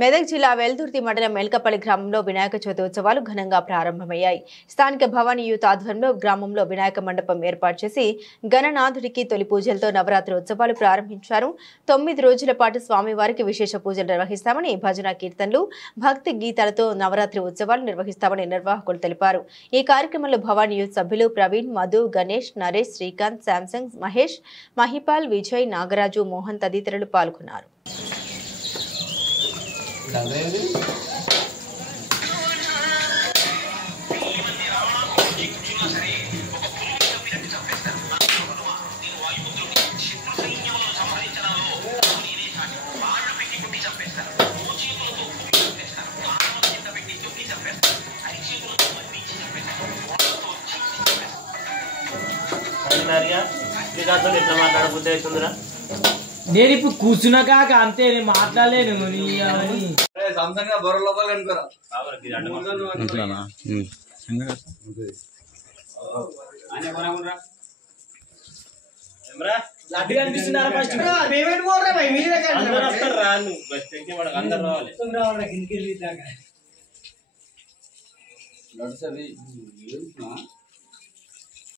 మెదక్ జిల్లా వెల్దుర్తి మండలం మెల్కపల్లి గ్రామంలో వినాయక చవితి ఉత్సవాలు ఘనంగా ప్రారంభమయ్యాయి. స్థానిక భవానీ యూత్ ఆధ్వర్యంలో గ్రామంలో వినాయక మండపం ఏర్పాటు చేసి గణనాథుడికి తొలి పూజలతో నవరాత్రి ఉత్సవాలు ప్రారంభించారు. 9 రోజుల పాటు స్వామివారికి విశేష పూజలు నిర్వహిస్తామని, భజన కీర్తనలు, భక్తి గీతాలతో నవరాత్రి ఉత్సవాలు నిర్వహిస్తామని నిర్వాహకులు తెలిపారు. ఈ కార్యక్రమంలో భవానీ యూత్ సభ్యులు ప్రవీణ్, మధు, గణేష్, నరేష్, శ్రీకాంత్, శాంసంగ్, మహేష్, మహిపాల్, విజయ్, నాగరాజు, మోహన్ తదితరులు పాల్గొన్నారు. నేను ఇప్పుడు కూర్చున్నాక అంతే నేను మాట్లాడలేను. అనిపిస్తున్నారా